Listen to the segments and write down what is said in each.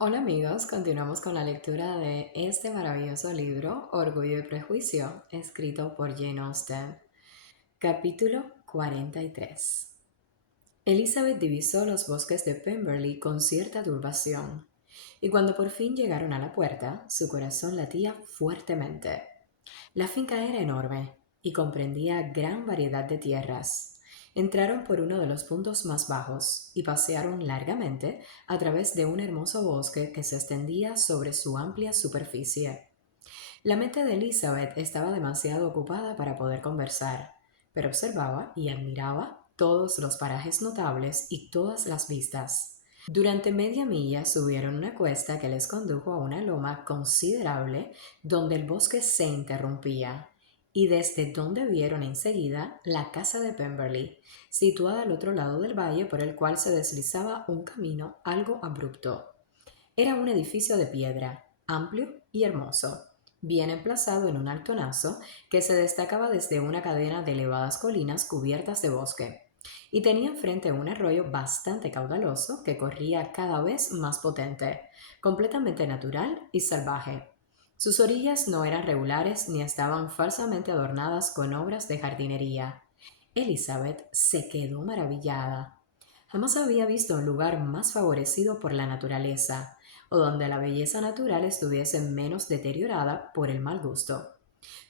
Hola amigos, continuamos con la lectura de este maravilloso libro, Orgullo y Prejuicio, escrito por Jane Austen. Capítulo 43. Elizabeth divisó los bosques de Pemberley con cierta turbación, y cuando por fin llegaron a la puerta, su corazón latía fuertemente. La finca era enorme y comprendía gran variedad de tierras. Entraron por uno de los puntos más bajos y pasearon largamente a través de un hermoso bosque que se extendía sobre su amplia superficie. La mente de Elizabeth estaba demasiado ocupada para poder conversar, pero observaba y admiraba todos los parajes notables y todas las vistas. Durante media milla subieron una cuesta que les condujo a una loma considerable donde el bosque se interrumpía, y desde donde vieron enseguida la casa de Pemberley, situada al otro lado del valle por el cual se deslizaba un camino algo abrupto. Era un edificio de piedra, amplio y hermoso, bien emplazado en un altonazo que se destacaba desde una cadena de elevadas colinas cubiertas de bosque, y tenía enfrente un arroyo bastante caudaloso que corría cada vez más potente, completamente natural y salvaje. Sus orillas no eran regulares ni estaban falsamente adornadas con obras de jardinería. Elizabeth se quedó maravillada. Jamás había visto un lugar más favorecido por la naturaleza, o donde la belleza natural estuviese menos deteriorada por el mal gusto.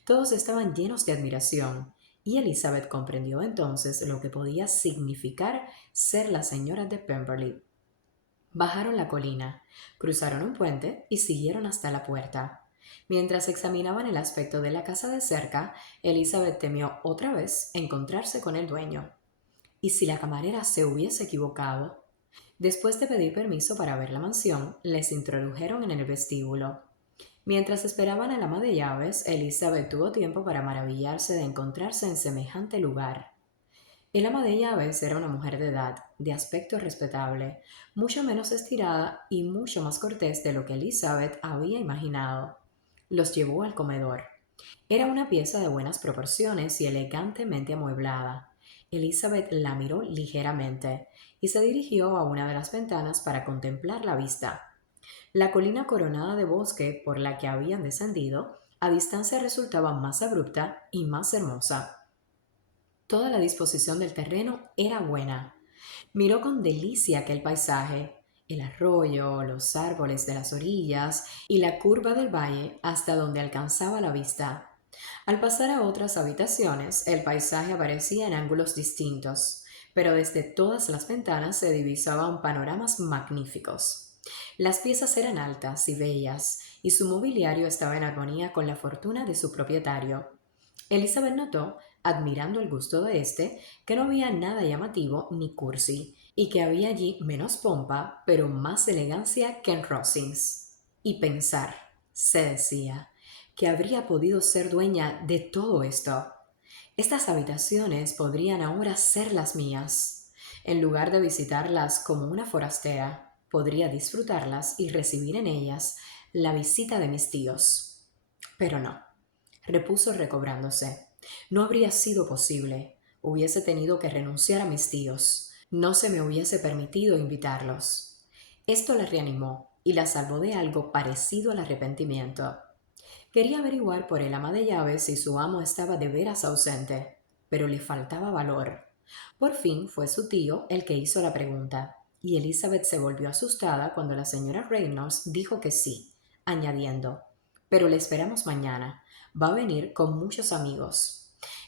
Todos estaban llenos de admiración, y Elizabeth comprendió entonces lo que podía significar ser la señora de Pemberley. Bajaron la colina, cruzaron un puente y siguieron hasta la puerta. Mientras examinaban el aspecto de la casa de cerca, Elizabeth temió otra vez encontrarse con el dueño. ¿Y si la camarera se hubiese equivocado? Después de pedir permiso para ver la mansión, les introdujeron en el vestíbulo. Mientras esperaban al ama de llaves, Elizabeth tuvo tiempo para maravillarse de encontrarse en semejante lugar. El ama de llaves era una mujer de edad, de aspecto respetable, mucho menos estirada y mucho más cortés de lo que Elizabeth había imaginado. Los llevó al comedor. Era una pieza de buenas proporciones y elegantemente amueblada. Elizabeth la miró ligeramente y se dirigió a una de las ventanas para contemplar la vista. La colina coronada de bosque por la que habían descendido, a distancia resultaba más abrupta y más hermosa. Toda la disposición del terreno era buena. Miró con delicia aquel paisaje, el arroyo, los árboles de las orillas y la curva del valle hasta donde alcanzaba la vista. Al pasar a otras habitaciones, el paisaje aparecía en ángulos distintos, pero desde todas las ventanas se divisaban panoramas magníficos. Las piezas eran altas y bellas, y su mobiliario estaba en armonía con la fortuna de su propietario. Elizabeth notó, admirando el gusto de éste, que no había nada llamativo ni cursi, y que había allí menos pompa, pero más elegancia que en Rosings. Y pensar, se decía, que habría podido ser dueña de todo esto. Estas habitaciones podrían ahora ser las mías. En lugar de visitarlas como una forastera, podría disfrutarlas y recibir en ellas la visita de mis tíos. Pero no, repuso recobrándose. No habría sido posible. Hubiese tenido que renunciar a mis tíos. No se me hubiese permitido invitarlos. Esto la reanimó y la salvó de algo parecido al arrepentimiento. Quería averiguar por el ama de llaves si su amo estaba de veras ausente, pero le faltaba valor. Por fin fue su tío el que hizo la pregunta, y Elizabeth se volvió asustada cuando la señora Reynolds dijo que sí, añadiendo, pero le esperamos mañana. Va a venir con muchos amigos.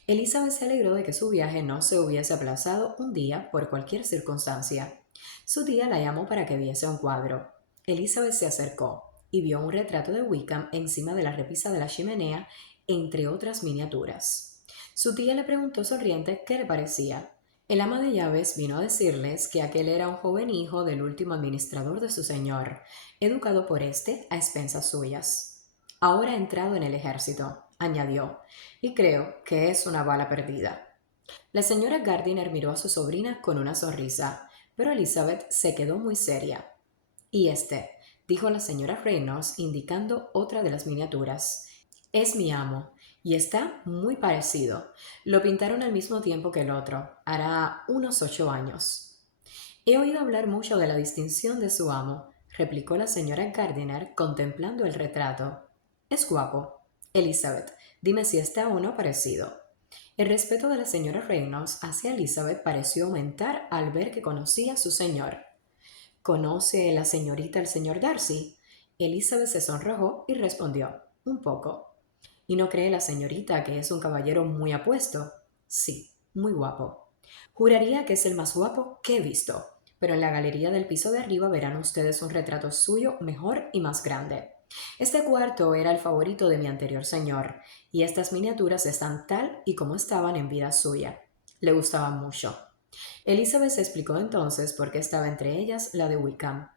Elizabeth se alegró de que su viaje no se hubiese aplazado un día por cualquier circunstancia. Su tía la llamó para que viese un cuadro. Elizabeth se acercó y vio un retrato de Wickham encima de la repisa de la chimenea, entre otras miniaturas. Su tía le preguntó sonriente qué le parecía. El ama de llaves vino a decirles que aquel era un joven hijo del último administrador de su señor, educado por éste a expensas suyas. Ahora ha entrado en el ejército, añadió, y creo que es una bala perdida. La señora Gardiner miró a su sobrina con una sonrisa, pero Elizabeth se quedó muy seria. Y este, dijo la señora Reynolds, indicando otra de las miniaturas, es mi amo, y está muy parecido. Lo pintaron al mismo tiempo que el otro, hará unos 8 años. He oído hablar mucho de la distinción de su amo, replicó la señora Gardiner contemplando el retrato. Es guapo. Elizabeth, dime si está o no parecido. El respeto de la señora Reynolds hacia Elizabeth pareció aumentar al ver que conocía a su señor. ¿Conoce la señorita al señor Darcy? Elizabeth se sonrojó y respondió, un poco. ¿Y no cree la señorita que es un caballero muy apuesto? Sí, muy guapo. Juraría que es el más guapo que he visto, pero en la galería del piso de arriba verán ustedes un retrato suyo mejor y más grande. Este cuarto era el favorito de mi anterior señor, y estas miniaturas están tal y como estaban en vida suya. Le gustaban mucho. Elizabeth se explicó entonces por qué estaba entre ellas la de Wickham.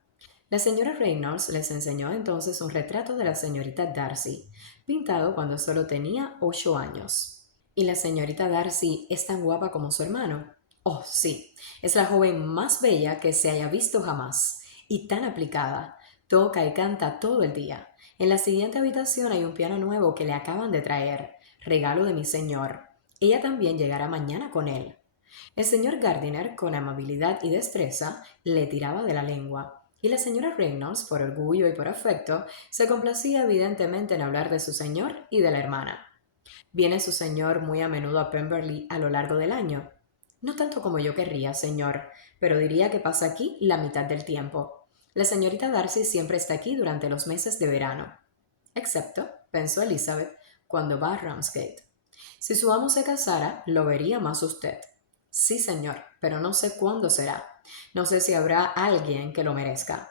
La señora Reynolds les enseñó entonces un retrato de la señorita Darcy, pintado cuando solo tenía 8 años. ¿Y la señorita Darcy es tan guapa como su hermano? Oh, sí, es la joven más bella que se haya visto jamás, y tan aplicada. Toca y canta todo el día. En la siguiente habitación hay un piano nuevo que le acaban de traer, regalo de mi señor. Ella también llegará mañana con él. El señor Gardiner, con amabilidad y destreza, le tiraba de la lengua, y la señora Reynolds, por orgullo y por afecto, se complacía evidentemente en hablar de su señor y de la hermana. ¿Viene su señor muy a menudo a Pemberley a lo largo del año? No tanto como yo querría, señor, pero diría que pasa aquí la mitad del tiempo. La señorita Darcy siempre está aquí durante los meses de verano. Excepto, pensó Elizabeth, cuando va a Ramsgate. Si su amo se casara, lo vería más usted. Sí, señor, pero no sé cuándo será. No sé si habrá alguien que lo merezca.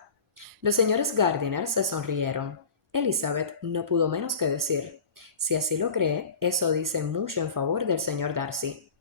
Los señores Gardiner se sonrieron. Elizabeth no pudo menos que decir, si así lo cree, eso dice mucho en favor del señor Darcy.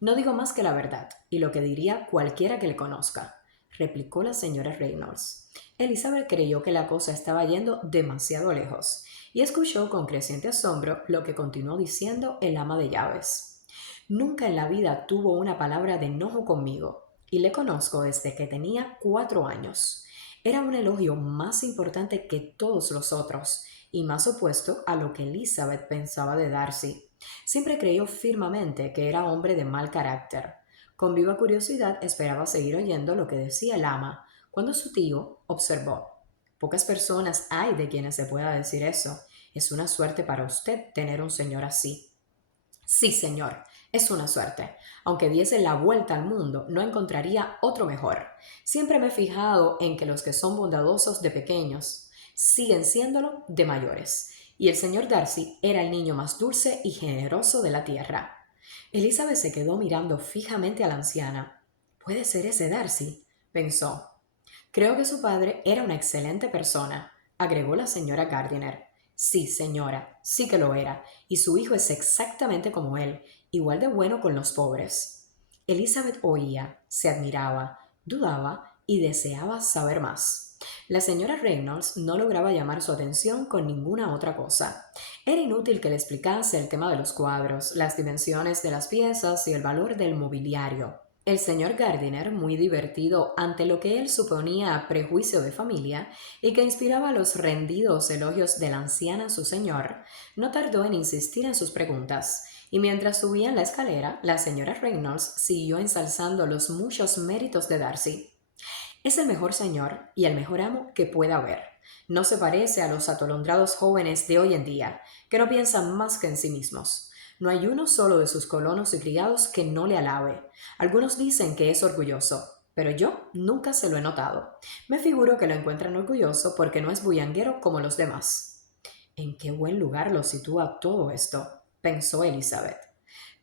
No digo más que la verdad, y lo que diría cualquiera que le conozca, replicó la señora Reynolds. Elizabeth creyó que la cosa estaba yendo demasiado lejos, y escuchó con creciente asombro lo que continuó diciendo el ama de llaves. Nunca en la vida tuvo una palabra de enojo conmigo, y le conozco desde que tenía 4 años. Era un elogio más importante que todos los otros, y más opuesto a lo que Elizabeth pensaba de Darcy. Siempre creyó firmemente que era hombre de mal carácter. Con viva curiosidad esperaba seguir oyendo lo que decía el ama, cuando su tío observó. Pocas personas hay de quienes se pueda decir eso. Es una suerte para usted tener un señor así. Sí, señor, es una suerte. Aunque diese la vuelta al mundo, no encontraría otro mejor. Siempre me he fijado en que los que son bondadosos de pequeños siguen siéndolo de mayores. Y el señor Darcy era el niño más dulce y generoso de la tierra. Elizabeth se quedó mirando fijamente a la anciana. ¿Puede ser ese Darcy?, pensó. Creo que su padre era una excelente persona, agregó la señora Gardiner. Sí, señora, sí que lo era, y su hijo es exactamente como él, igual de bueno con los pobres. Elizabeth oía, se admiraba, dudaba y deseaba saber más. La señora Reynolds no lograba llamar su atención con ninguna otra cosa. Era inútil que le explicase el tema de los cuadros, las dimensiones de las piezas y el valor del mobiliario. El señor Gardiner, muy divertido ante lo que él suponía prejuicio de familia y que inspiraba los rendidos elogios de la anciana a su señor, no tardó en insistir en sus preguntas, y mientras subían la escalera, la señora Reynolds siguió ensalzando los muchos méritos de Darcy. Es el mejor señor y el mejor amo que pueda haber. No se parece a los atolondrados jóvenes de hoy en día, que no piensan más que en sí mismos. No hay uno solo de sus colonos y criados que no le alabe. Algunos dicen que es orgulloso, pero yo nunca se lo he notado. Me figuro que lo encuentran orgulloso porque no es bullanguero como los demás. ¿En qué buen lugar lo sitúa todo esto?, pensó Elizabeth.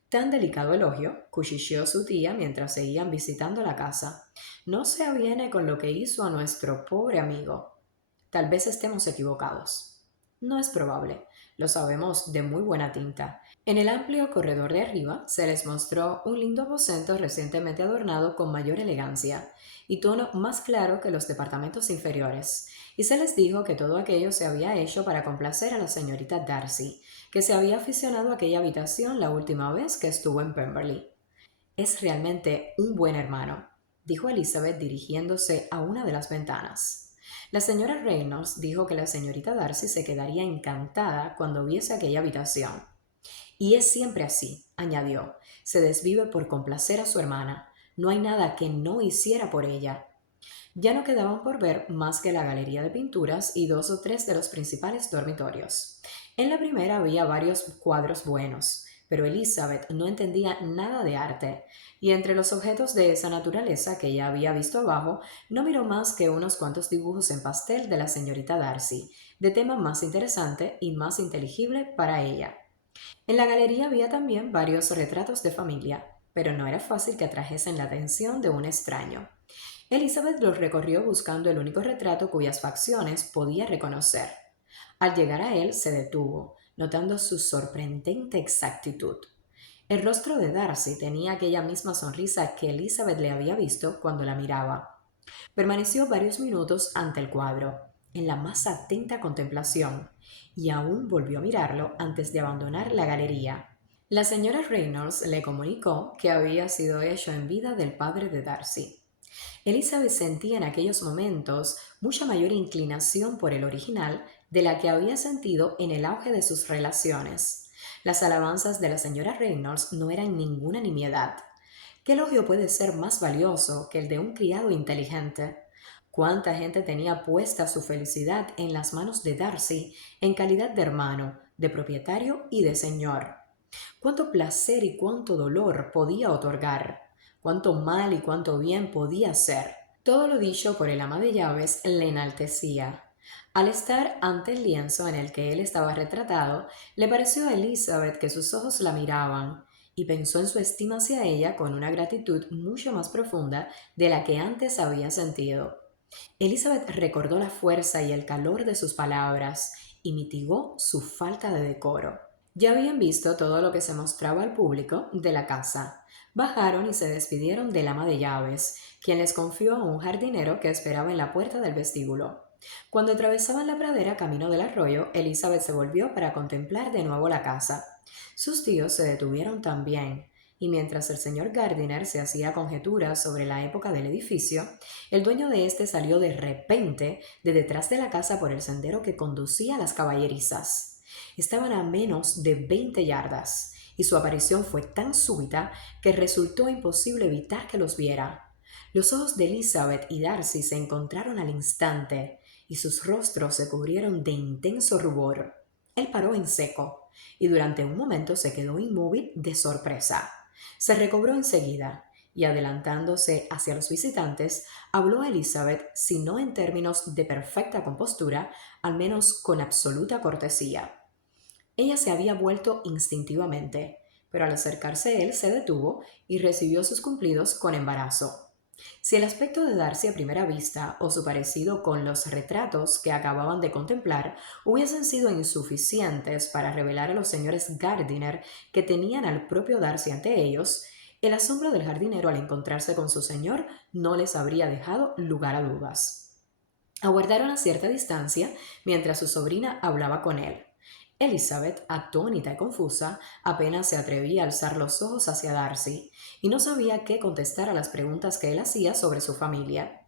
Tan delicado elogio, cuchicheó su tía mientras seguían visitando la casa. No se aviene con lo que hizo a nuestro pobre amigo. Tal vez estemos equivocados. No es probable, lo sabemos de muy buena tinta. En el amplio corredor de arriba se les mostró un lindo aposento recientemente adornado con mayor elegancia y tono más claro que los departamentos inferiores, y se les dijo que todo aquello se había hecho para complacer a la señorita Darcy, que se había aficionado a aquella habitación la última vez que estuvo en Pemberley. Es realmente un buen hermano, dijo Elizabeth dirigiéndose a una de las ventanas. La señora Reynolds dijo que la señorita Darcy se quedaría encantada cuando viese aquella habitación. Y es siempre así, añadió. Se desvive por complacer a su hermana. No hay nada que no hiciera por ella. Ya no quedaban por ver más que la galería de pinturas y dos o tres de los principales dormitorios. En la primera había varios cuadros buenos, pero Elizabeth no entendía nada de arte, y entre los objetos de esa naturaleza que ella había visto abajo, no miró más que unos cuantos dibujos en pastel de la señorita Darcy, de tema más interesante y más inteligible para ella. En la galería había también varios retratos de familia, pero no era fácil que atrajesen la atención de un extraño. Elizabeth los recorrió buscando el único retrato cuyas facciones podía reconocer. Al llegar a él se detuvo, notando su sorprendente exactitud. El rostro de Darcy tenía aquella misma sonrisa que Elizabeth le había visto cuando la miraba. Permaneció varios minutos ante el cuadro, en la más atenta contemplación, y aún volvió a mirarlo antes de abandonar la galería. La señora Reynolds le comunicó que había sido hecho en vida del padre de Darcy. Elizabeth sentía en aquellos momentos mucha mayor inclinación por el original de la que había sentido en el auge de sus relaciones. Las alabanzas de la señora Reynolds no eran ninguna nimiedad. ¿Qué elogio puede ser más valioso que el de un criado inteligente? ¿Cuánta gente tenía puesta su felicidad en las manos de Darcy en calidad de hermano, de propietario y de señor? ¿Cuánto placer y cuánto dolor podía otorgar? ¿Cuánto mal y cuánto bien podía hacer? Todo lo dicho por el ama de llaves le enaltecía. Al estar ante el lienzo en el que él estaba retratado, le pareció a Elizabeth que sus ojos la miraban, y pensó en su estima hacia ella con una gratitud mucho más profunda de la que antes había sentido. Elizabeth recordó la fuerza y el calor de sus palabras y mitigó su falta de decoro. Ya habían visto todo lo que se mostraba al público de la casa. Bajaron y se despidieron del ama de llaves, quien les confió a un jardinero que esperaba en la puerta del vestíbulo. Cuando atravesaban la pradera camino del arroyo, Elizabeth se volvió para contemplar de nuevo la casa. Sus tíos se detuvieron también, y mientras el señor Gardiner se hacía conjeturas sobre la época del edificio, el dueño de éste salió de repente de detrás de la casa por el sendero que conducía a las caballerizas. Estaban a menos de 20 yardas, y su aparición fue tan súbita que resultó imposible evitar que los viera. Los ojos de Elizabeth y Darcy se encontraron al instante, y sus rostros se cubrieron de intenso rubor. Él paró en seco, y durante un momento se quedó inmóvil de sorpresa. Se recobró enseguida, y adelantándose hacia los visitantes, habló a Elizabeth, si no en términos de perfecta compostura, al menos con absoluta cortesía. Ella se había vuelto instintivamente, pero al acercarse él se detuvo y recibió sus cumplidos con embarazo. Si el aspecto de Darcy a primera vista o su parecido con los retratos que acababan de contemplar hubiesen sido insuficientes para revelar a los señores Gardiner que tenían al propio Darcy ante ellos, el asombro del jardinero al encontrarse con su señor no les habría dejado lugar a dudas. Aguardaron a cierta distancia mientras su sobrina hablaba con él. Elizabeth, atónita y confusa, apenas se atrevía a alzar los ojos hacia Darcy, y no sabía qué contestar a las preguntas que él hacía sobre su familia.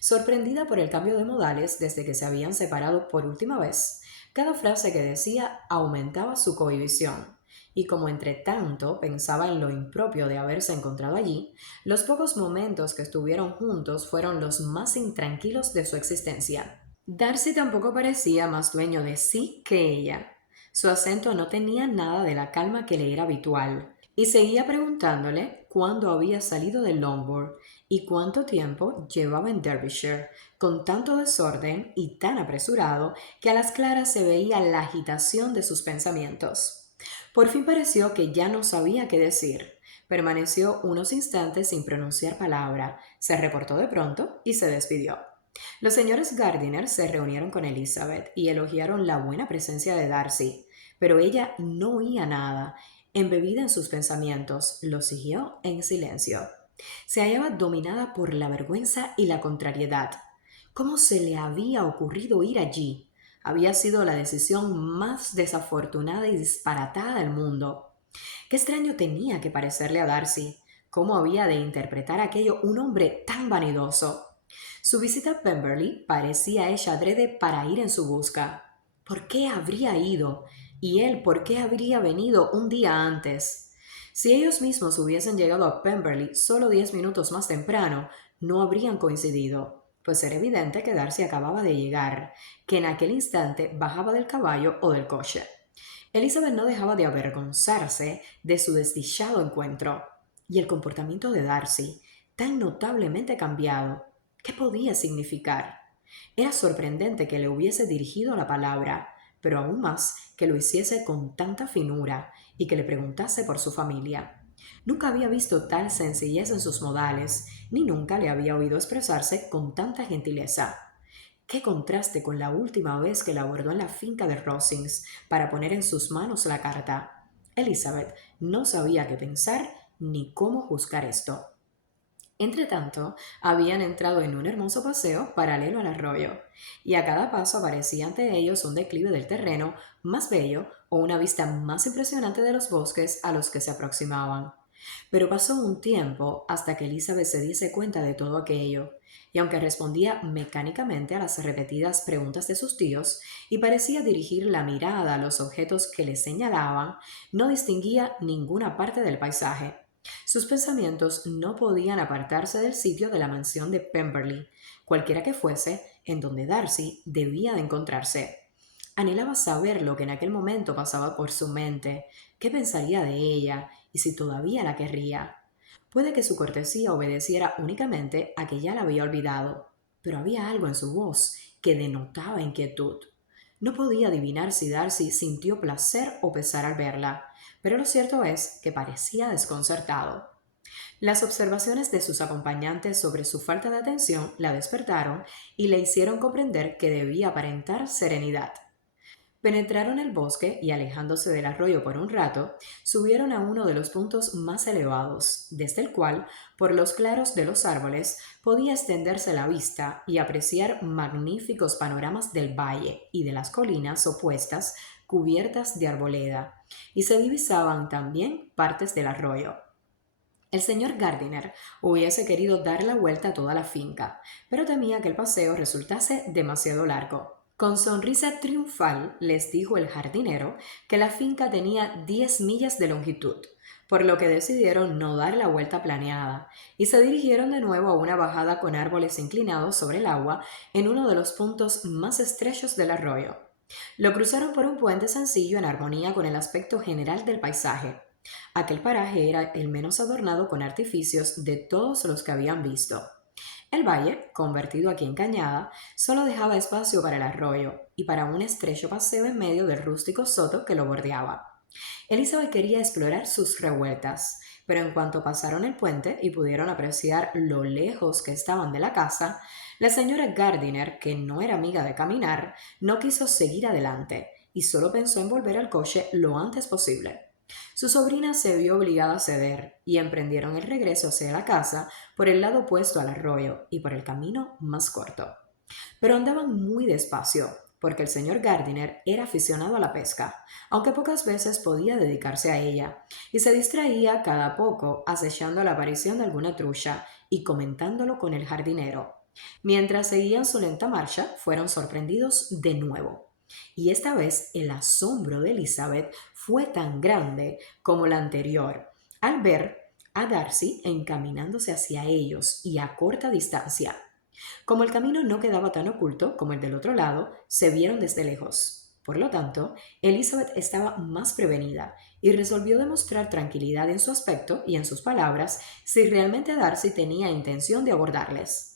Sorprendida por el cambio de modales desde que se habían separado por última vez, cada frase que decía aumentaba su cohibición, y como entre tanto pensaba en lo impropio de haberse encontrado allí, los pocos momentos que estuvieron juntos fueron los más intranquilos de su existencia. Darcy tampoco parecía más dueño de sí que ella. Su acento no tenía nada de la calma que le era habitual, y seguía preguntándole cuándo había salido de Longbourn y cuánto tiempo llevaba en Derbyshire, con tanto desorden y tan apresurado que a las claras se veía la agitación de sus pensamientos. Por fin pareció que ya no sabía qué decir. Permaneció unos instantes sin pronunciar palabra, se reportó de pronto y se despidió. Los señores Gardiner se reunieron con Elizabeth y elogiaron la buena presencia de Darcy, pero ella no oía nada. Embebida en sus pensamientos, lo siguió en silencio. Se hallaba dominada por la vergüenza y la contrariedad. ¿Cómo se le había ocurrido ir allí? Había sido la decisión más desafortunada y disparatada del mundo. Qué extraño tenía que parecerle a Darcy. ¿Cómo había de interpretar aquello un hombre tan vanidoso? Su visita a Pemberley parecía hecha adrede para ir en su busca. ¿Por qué habría ido? ¿Y él por qué habría venido un día antes? Si ellos mismos hubiesen llegado a Pemberley solo 10 minutos más temprano, no habrían coincidido. pues era evidente que Darcy acababa de llegar, que en aquel instante bajaba del caballo o del coche. Elizabeth no dejaba de avergonzarse de su desdichado encuentro, y el comportamiento de Darcy, tan notablemente cambiado, ¿qué podía significar? Era sorprendente que le hubiese dirigido la palabra, pero aún más que lo hiciese con tanta finura y que le preguntase por su familia. Nunca había visto tal sencillez en sus modales, ni nunca le había oído expresarse con tanta gentileza. Qué contraste con la última vez que la abordó en la finca de Rosings para poner en sus manos la carta. Elizabeth no sabía qué pensar ni cómo juzgar esto. Entretanto, habían entrado en un hermoso paseo paralelo al arroyo, y a cada paso aparecía ante ellos un declive del terreno más bello o una vista más impresionante de los bosques a los que se aproximaban. Pero pasó un tiempo hasta que Elizabeth se diese cuenta de todo aquello, y aunque respondía mecánicamente a las repetidas preguntas de sus tíos y parecía dirigir la mirada a los objetos que le señalaban, no distinguía ninguna parte del paisaje. Sus pensamientos no podían apartarse del sitio de la mansión de Pemberley, cualquiera que fuese, en donde Darcy debía de encontrarse. Anhelaba saber lo que en aquel momento pasaba por su mente, qué pensaría de ella y si todavía la querría. Puede que su cortesía obedeciera únicamente a que ya la había olvidado, pero había algo en su voz que denotaba inquietud. No podía adivinar si Darcy sintió placer o pesar al verla, pero lo cierto es que parecía desconcertado. Las observaciones de sus acompañantes sobre su falta de atención la despertaron y le hicieron comprender que debía aparentar serenidad. Penetraron el bosque y, alejándose del arroyo por un rato, subieron a uno de los puntos más elevados, desde el cual, por los claros de los árboles, podía extenderse la vista y apreciar magníficos panoramas del valle y de las colinas opuestas cubiertas de arboleda, y se divisaban también partes del arroyo. El señor Gardiner hubiese querido dar la vuelta a toda la finca, pero temía que el paseo resultase demasiado largo. Con sonrisa triunfal les dijo el jardinero que la finca tenía 10 millas de longitud, por lo que decidieron no dar la vuelta planeada y se dirigieron de nuevo a una bajada con árboles inclinados sobre el agua en uno de los puntos más estrechos del arroyo. Lo cruzaron por un puente sencillo en armonía con el aspecto general del paisaje. Aquel paraje era el menos adornado con artificios de todos los que habían visto. El valle, convertido aquí en cañada, solo dejaba espacio para el arroyo y para un estrecho paseo en medio del rústico soto que lo bordeaba. Elizabeth quería explorar sus revueltas, pero en cuanto pasaron el puente y pudieron apreciar lo lejos que estaban de la casa, la señora Gardiner, que no era amiga de caminar, no quiso seguir adelante y solo pensó en volver al coche lo antes posible. Su sobrina se vio obligada a ceder y emprendieron el regreso hacia la casa por el lado opuesto al arroyo y por el camino más corto. Pero andaban muy despacio, porque el señor Gardiner era aficionado a la pesca, aunque pocas veces podía dedicarse a ella, y se distraía cada poco acechando la aparición de alguna trucha y comentándolo con el jardinero. Mientras seguían su lenta marcha, fueron sorprendidos de nuevo. Y esta vez el asombro de Elizabeth fue tan grande como la anterior, al ver a Darcy encaminándose hacia ellos y a corta distancia. Como el camino no quedaba tan oculto como el del otro lado, se vieron desde lejos. Por lo tanto, Elizabeth estaba más prevenida y resolvió demostrar tranquilidad en su aspecto y en sus palabras si realmente Darcy tenía intención de abordarles.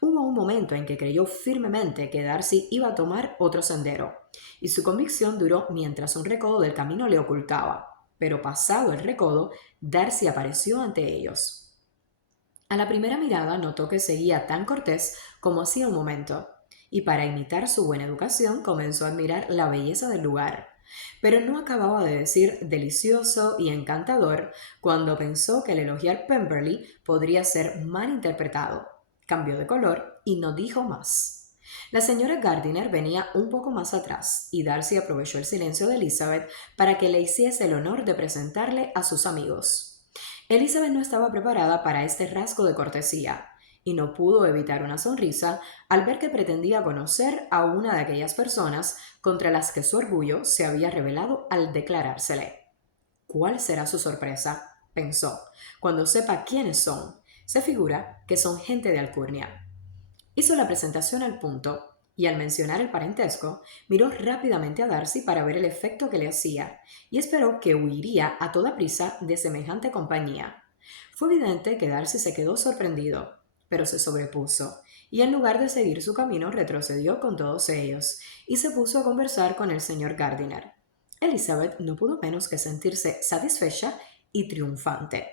Hubo un momento en que creyó firmemente que Darcy iba a tomar otro sendero, y su convicción duró mientras un recodo del camino le ocultaba. Pero pasado el recodo, Darcy apareció ante ellos. A la primera mirada notó que seguía tan cortés como hacía un momento, y para imitar su buena educación comenzó a admirar la belleza del lugar. Pero no acababa de decir delicioso y encantador cuando pensó que el elogiar Pemberley podría ser mal interpretado. Cambió de color y no dijo más. La señora Gardiner venía un poco más atrás y Darcy aprovechó el silencio de Elizabeth para que le hiciese el honor de presentarle a sus amigos. Elizabeth no estaba preparada para este rasgo de cortesía, y no pudo evitar una sonrisa al ver que pretendía conocer a una de aquellas personas contra las que su orgullo se había revelado al declarársele. ¿Cuál será su sorpresa?, pensó, cuando sepa quiénes son. Se figura que son gente de alcurnia. Hizo la presentación al punto y al mencionar el parentesco, miró rápidamente a Darcy para ver el efecto que le hacía y esperó que huiría a toda prisa de semejante compañía. Fue evidente que Darcy se quedó sorprendido, pero se sobrepuso y en lugar de seguir su camino retrocedió con todos ellos y se puso a conversar con el señor Gardiner. Elizabeth no pudo menos que sentirse satisfecha y triunfante.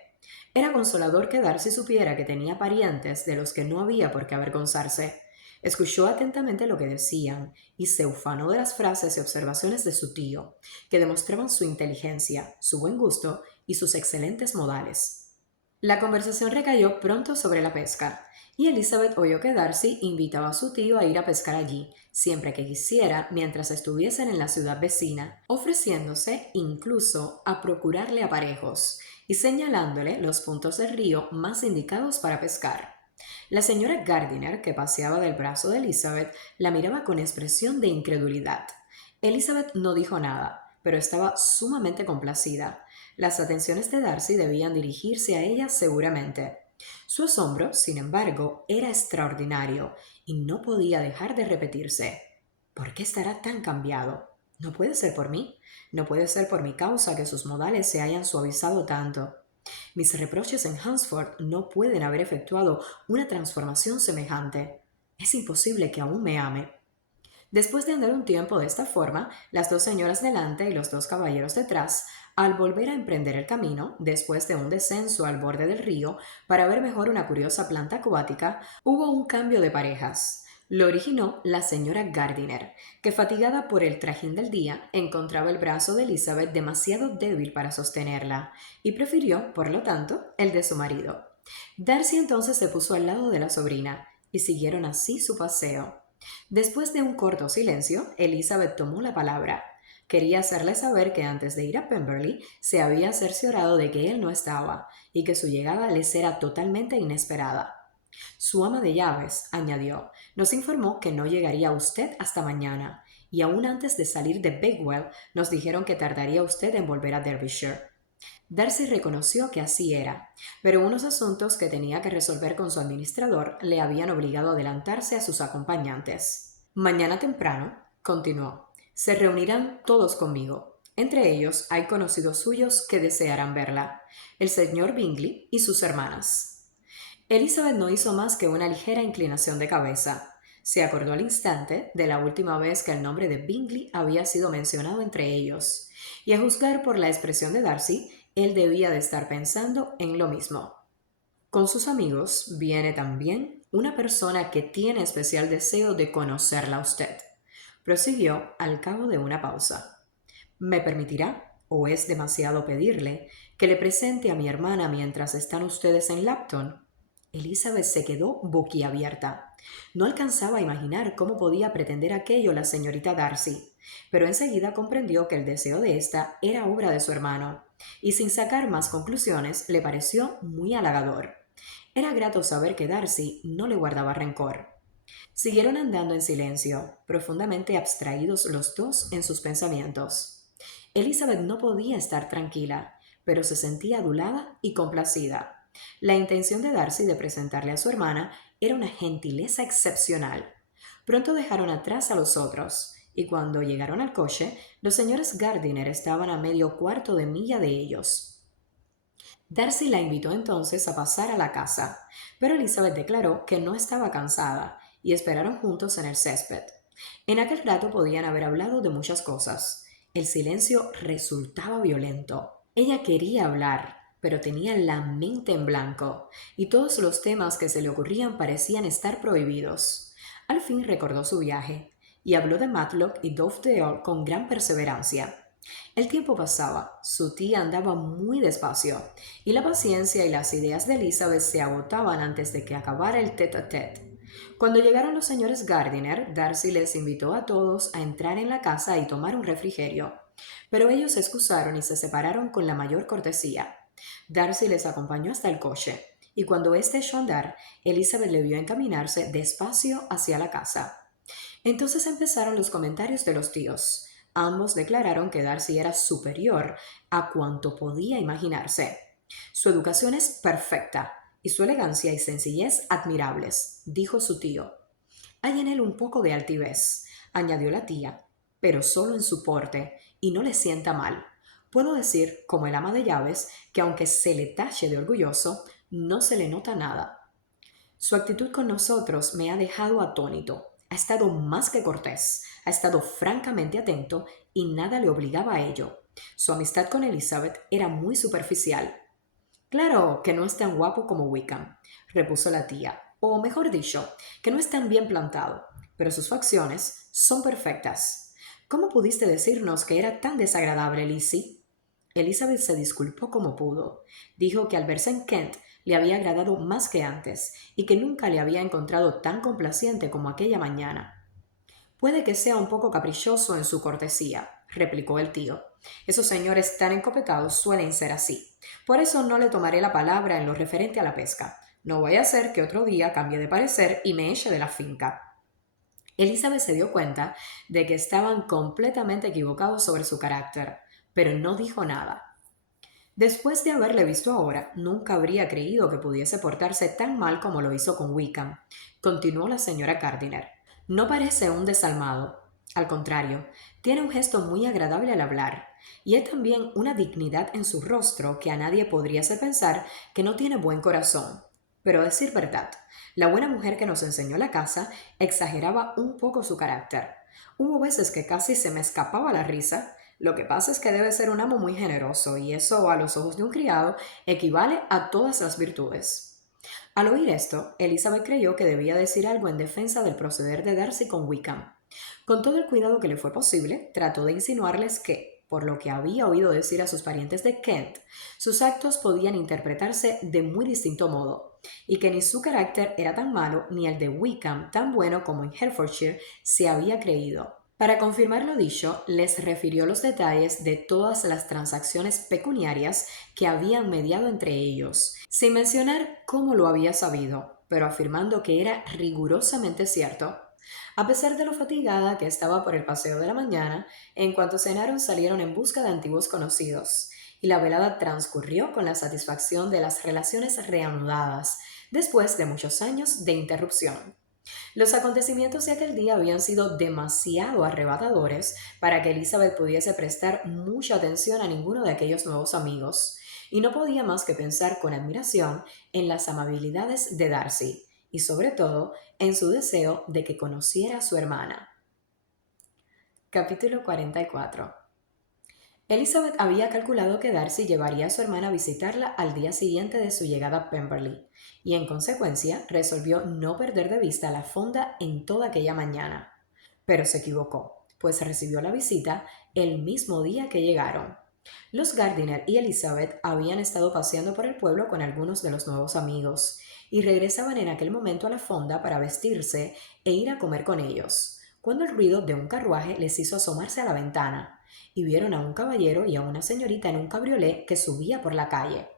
Era consolador que Darcy supiera que tenía parientes de los que no había por qué avergonzarse. Escuchó atentamente lo que decían y se ufanó de las frases y observaciones de su tío, que demostraban su inteligencia, su buen gusto y sus excelentes modales. La conversación recayó pronto sobre la pesca, y Elizabeth oyó que Darcy invitaba a su tío a ir a pescar allí, siempre que quisiera, mientras estuviesen en la ciudad vecina, ofreciéndose incluso a procurarle aparejos y señalándole los puntos del río más indicados para pescar. La señora Gardiner, que paseaba del brazo de Elizabeth, la miraba con expresión de incredulidad. Elizabeth no dijo nada, pero estaba sumamente complacida. Las atenciones de Darcy debían dirigirse a ella seguramente. Su asombro, sin embargo, era extraordinario y no podía dejar de repetirse. ¿Por qué estará tan cambiado? No puede ser por mí. No puede ser por mi causa que sus modales se hayan suavizado tanto. Mis reproches en Hunsford no pueden haber efectuado una transformación semejante. Es imposible que aún me ame. Después de andar un tiempo de esta forma, las dos señoras delante y los dos caballeros detrás, al volver a emprender el camino, después de un descenso al borde del río para ver mejor una curiosa planta acuática, hubo un cambio de parejas. Lo originó la señora Gardiner, que fatigada por el trajín del día, encontraba el brazo de Elizabeth demasiado débil para sostenerla, y prefirió, por lo tanto, el de su marido. Darcy entonces se puso al lado de la sobrina, y siguieron así su paseo. Después de un corto silencio, Elizabeth tomó la palabra. Quería hacerle saber que antes de ir a Pemberley se había cerciorado de que él no estaba y que su llegada les era totalmente inesperada. Su ama de llaves, añadió, nos informó que no llegaría usted hasta mañana, y aún antes de salir de Bakewell nos dijeron que tardaría usted en volver a Derbyshire. Darcy reconoció que así era, pero unos asuntos que tenía que resolver con su administrador le habían obligado a adelantarse a sus acompañantes. Mañana temprano, continuó, se reunirán todos conmigo. Entre ellos hay conocidos suyos que desearán verla, el señor Bingley y sus hermanas. Elizabeth no hizo más que una ligera inclinación de cabeza. Se acordó al instante de la última vez que el nombre de Bingley había sido mencionado entre ellos, y a juzgar por la expresión de Darcy, él debía de estar pensando en lo mismo. Con sus amigos viene también una persona que tiene especial deseo de conocerla a usted, prosiguió al cabo de una pausa. ¿Me permitirá, o es demasiado pedirle, que le presente a mi hermana mientras están ustedes en Lapton? Elizabeth se quedó boquiabierta. No alcanzaba a imaginar cómo podía pretender aquello la señorita Darcy, pero enseguida comprendió que el deseo de ésta era obra de su hermano, y sin sacar más conclusiones le pareció muy halagador. Era grato saber que Darcy no le guardaba rencor. Siguieron andando en silencio, profundamente abstraídos los dos en sus pensamientos. Elizabeth no podía estar tranquila, pero se sentía adulada y complacida. La intención de Darcy de presentarle a su hermana era una gentileza excepcional. Pronto dejaron atrás a los otros, y cuando llegaron al coche, los señores Gardiner estaban a medio cuarto de milla de ellos. Darcy la invitó entonces a pasar a la casa, pero Elizabeth declaró que no estaba cansada y esperaron juntos en el césped. En aquel rato podían haber hablado de muchas cosas. El silencio resultaba violento. Ella quería hablar, pero tenía la mente en blanco, y todos los temas que se le ocurrían parecían estar prohibidos. Al fin recordó su viaje, y habló de Matlock y Dovedale con gran perseverancia. El tiempo pasaba, su tía andaba muy despacio, y la paciencia y las ideas de Elizabeth se agotaban antes de que acabara el tête-à-tête. Cuando llegaron los señores Gardiner, Darcy les invitó a todos a entrar en la casa y tomar un refrigerio, pero ellos se excusaron y se separaron con la mayor cortesía. Darcy les acompañó hasta el coche, y cuando éste echó a andar, Elizabeth le vio encaminarse despacio hacia la casa. Entonces empezaron los comentarios de los tíos. Ambos declararon que Darcy era superior a cuanto podía imaginarse. Su educación es perfecta y su elegancia y sencillez admirables, dijo su tío. Hay en él un poco de altivez, añadió la tía, pero solo en su porte, y no le sienta mal. Puedo decir, como el ama de llaves, que aunque se le tache de orgulloso, no se le nota nada. Su actitud con nosotros me ha dejado atónito. Ha estado más que cortés, ha estado francamente atento y nada le obligaba a ello. Su amistad con Elizabeth era muy superficial. Claro que no es tan guapo como Wickham, repuso la tía, o mejor dicho, que no es tan bien plantado, pero sus facciones son perfectas. ¿Cómo pudiste decirnos que era tan desagradable, Lizzie? Elizabeth se disculpó como pudo. Dijo que al verse en Kent le había agradado más que antes y que nunca le había encontrado tan complaciente como aquella mañana. Puede que sea un poco caprichoso en su cortesía, replicó el tío. Esos señores tan encopetados suelen ser así. Por eso no le tomaré la palabra en lo referente a la pesca. No vaya a ser que otro día cambie de parecer y me eche de la finca. Elizabeth se dio cuenta de que estaban completamente equivocados sobre su carácter, pero no dijo nada. Después de haberle visto ahora, nunca habría creído que pudiese portarse tan mal como lo hizo con Wickham, continuó la señora Gardiner. No parece un desalmado. Al contrario, tiene un gesto muy agradable al hablar, y hay también una dignidad en su rostro que a nadie podría hacer pensar que no tiene buen corazón. Pero a decir verdad, la buena mujer que nos enseñó la casa exageraba un poco su carácter. Hubo veces que casi se me escapaba la risa. Lo que pasa es que debe ser un amo muy generoso, y eso, a los ojos de un criado, equivale a todas las virtudes. Al oír esto, Elizabeth creyó que debía decir algo en defensa del proceder de Darcy con Wickham. Con todo el cuidado que le fue posible, trató de insinuarles que, por lo que había oído decir a sus parientes de Kent, sus actos podían interpretarse de muy distinto modo, y que ni su carácter era tan malo ni el de Wickham tan bueno como en Hertfordshire se había creído. Para confirmar lo dicho, les refirió los detalles de todas las transacciones pecuniarias que habían mediado entre ellos, sin mencionar cómo lo había sabido, pero afirmando que era rigurosamente cierto. A pesar de lo fatigada que estaba por el paseo de la mañana, en cuanto cenaron salieron en busca de antiguos conocidos, y la velada transcurrió con la satisfacción de las relaciones reanudadas, después de muchos años de interrupción. Los acontecimientos de aquel día habían sido demasiado arrebatadores para que Elizabeth pudiese prestar mucha atención a ninguno de aquellos nuevos amigos, y no podía más que pensar con admiración en las amabilidades de Darcy, y sobre todo en su deseo de que conociera a su hermana. Capítulo 44. Elizabeth había calculado que Darcy llevaría a su hermana a visitarla al día siguiente de su llegada a Pemberley, y en consecuencia resolvió no perder de vista la fonda en toda aquella mañana. Pero se equivocó, pues recibió la visita el mismo día que llegaron. Los Gardiner y Elizabeth habían estado paseando por el pueblo con algunos de los nuevos amigos, y regresaban en aquel momento a la fonda para vestirse e ir a comer con ellos, cuando el ruido de un carruaje les hizo asomarse a la ventana y vieron a un caballero y a una señorita en un cabriolé que subía por la calle.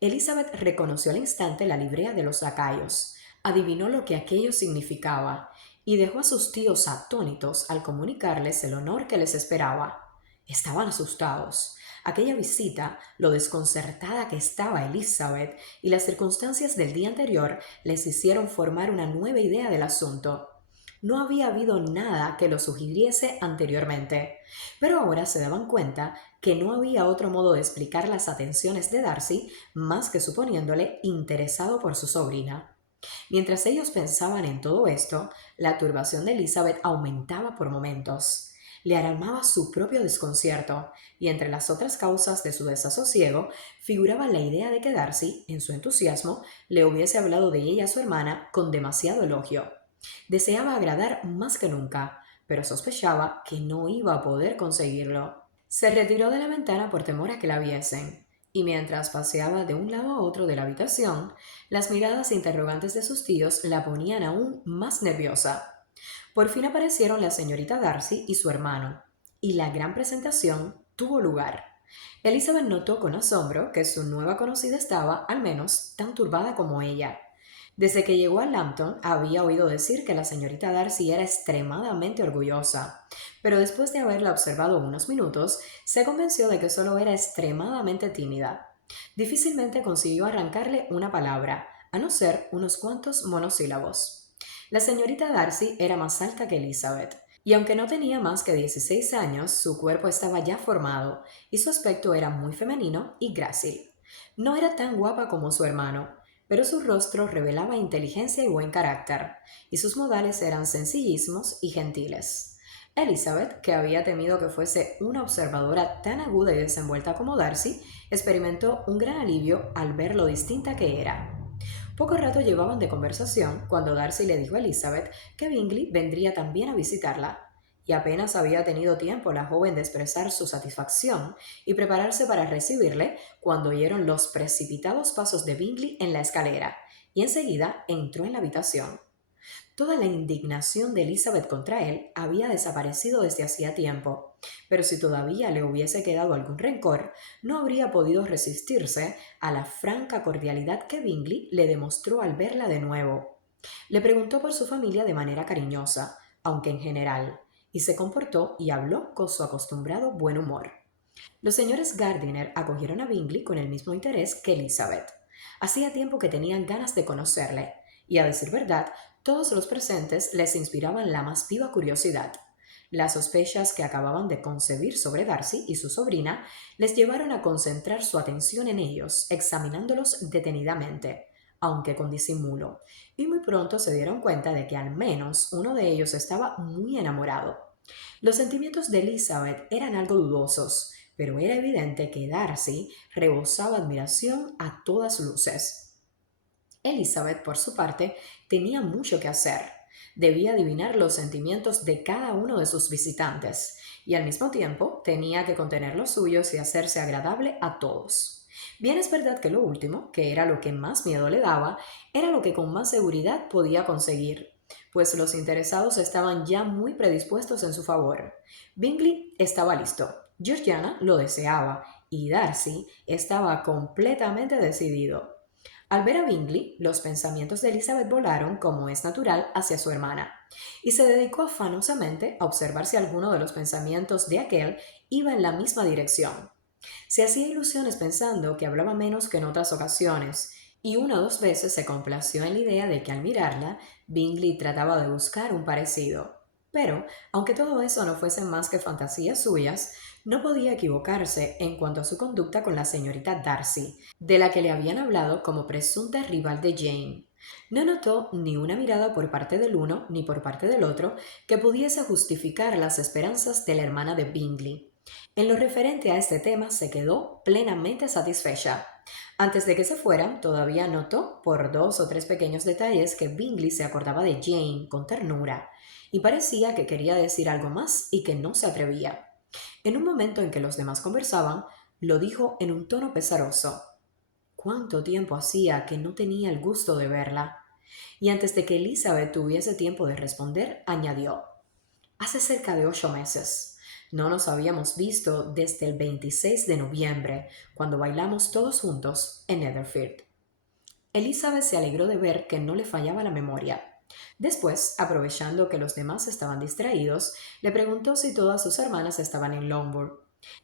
Elizabeth reconoció al instante la librea de los lacayos, adivinó lo que aquello significaba y dejó a sus tíos atónitos al comunicarles el honor que les esperaba. Estaban asustados. Aquella visita, lo desconcertada que estaba Elizabeth y las circunstancias del día anterior les hicieron formar una nueva idea del asunto. No había habido nada que lo sugiriese anteriormente, pero ahora se daban cuenta que no había otro modo de explicar las atenciones de Darcy más que suponiéndole interesado por su sobrina. Mientras ellos pensaban en todo esto, la turbación de Elizabeth aumentaba por momentos. Le alarmaba su propio desconcierto, y entre las otras causas de su desasosiego figuraba la idea de que Darcy, en su entusiasmo, le hubiese hablado de ella a su hermana con demasiado elogio. Deseaba agradar más que nunca, pero sospechaba que no iba a poder conseguirlo. Se retiró de la ventana por temor a que la viesen, y mientras paseaba de un lado a otro de la habitación, las miradas interrogantes de sus tíos la ponían aún más nerviosa. Por fin aparecieron la señorita Darcy y su hermano, y la gran presentación tuvo lugar. Elizabeth notó con asombro que su nueva conocida estaba, al menos, tan turbada como ella. Desde que llegó a Lambton había oído decir que la señorita Darcy era extremadamente orgullosa, pero después de haberla observado unos minutos, se convenció de que solo era extremadamente tímida. Difícilmente consiguió arrancarle una palabra, a no ser unos cuantos monosílabos. La señorita Darcy era más alta que Elizabeth, y aunque no tenía más que 16 años, su cuerpo estaba ya formado y su aspecto era muy femenino y grácil. No era tan guapa como su hermano, pero su rostro revelaba inteligencia y buen carácter, y sus modales eran sencillísimos y gentiles. Elizabeth, que había temido que fuese una observadora tan aguda y desenvuelta como Darcy, experimentó un gran alivio al ver lo distinta que era. Poco rato llevaban de conversación cuando Darcy le dijo a Elizabeth que Bingley vendría también a visitarla, y apenas había tenido tiempo la joven de expresar su satisfacción y prepararse para recibirle cuando oyeron los precipitados pasos de Bingley en la escalera, y enseguida entró en la habitación. Toda la indignación de Elizabeth contra él había desaparecido desde hacía tiempo, pero si todavía le hubiese quedado algún rencor, no habría podido resistirse a la franca cordialidad que Bingley le demostró al verla de nuevo. Le preguntó por su familia de manera cariñosa, aunque en general, y se comportó y habló con su acostumbrado buen humor. Los señores Gardiner acogieron a Bingley con el mismo interés que Elizabeth. Hacía tiempo que tenían ganas de conocerle, y a decir verdad, todos los presentes les inspiraban la más viva curiosidad. Las sospechas que acababan de concebir sobre Darcy y su sobrina les llevaron a concentrar su atención en ellos, examinándolos detenidamente, aunque con disimulo, y muy pronto se dieron cuenta de que al menos uno de ellos estaba muy enamorado. Los sentimientos de Elizabeth eran algo dudosos, pero era evidente que Darcy rebosaba admiración a todas luces. Elizabeth, por su parte, tenía mucho que hacer. Debía adivinar los sentimientos de cada uno de sus visitantes y al mismo tiempo tenía que contener los suyos y hacerse agradable a todos. Bien es verdad que lo último, que era lo que más miedo le daba, era lo que con más seguridad podía conseguir, pues los interesados estaban ya muy predispuestos en su favor. Bingley estaba listo, Georgiana lo deseaba y Darcy estaba completamente decidido. Al ver a Bingley, los pensamientos de Elizabeth volaron, como es natural, hacia su hermana, y se dedicó afanosamente a observar si alguno de los pensamientos de aquel iba en la misma dirección. Se hacía ilusiones pensando que hablaba menos que en otras ocasiones, y una o dos veces se complació en la idea de que al mirarla, Bingley trataba de buscar un parecido. Pero, aunque todo eso no fuesen más que fantasías suyas, no podía equivocarse en cuanto a su conducta con la señorita Darcy, de la que le habían hablado como presunta rival de Jane. No notó ni una mirada por parte del uno ni por parte del otro que pudiese justificar las esperanzas de la hermana de Bingley. En lo referente a este tema se quedó plenamente satisfecha. Antes de que se fueran, todavía notó por dos o tres pequeños detalles que Bingley se acordaba de Jane con ternura, y parecía que quería decir algo más y que no se atrevía. En un momento en que los demás conversaban, lo dijo en un tono pesaroso. ¿Cuánto tiempo hacía que no tenía el gusto de verla? Y antes de que Elizabeth tuviese tiempo de responder, añadió, hace cerca de 8 meses. No nos habíamos visto desde el 26 de noviembre, cuando bailamos todos juntos en Netherfield. Elizabeth se alegró de ver que no le fallaba la memoria. Después, aprovechando que los demás estaban distraídos, le preguntó si todas sus hermanas estaban en Longbourn.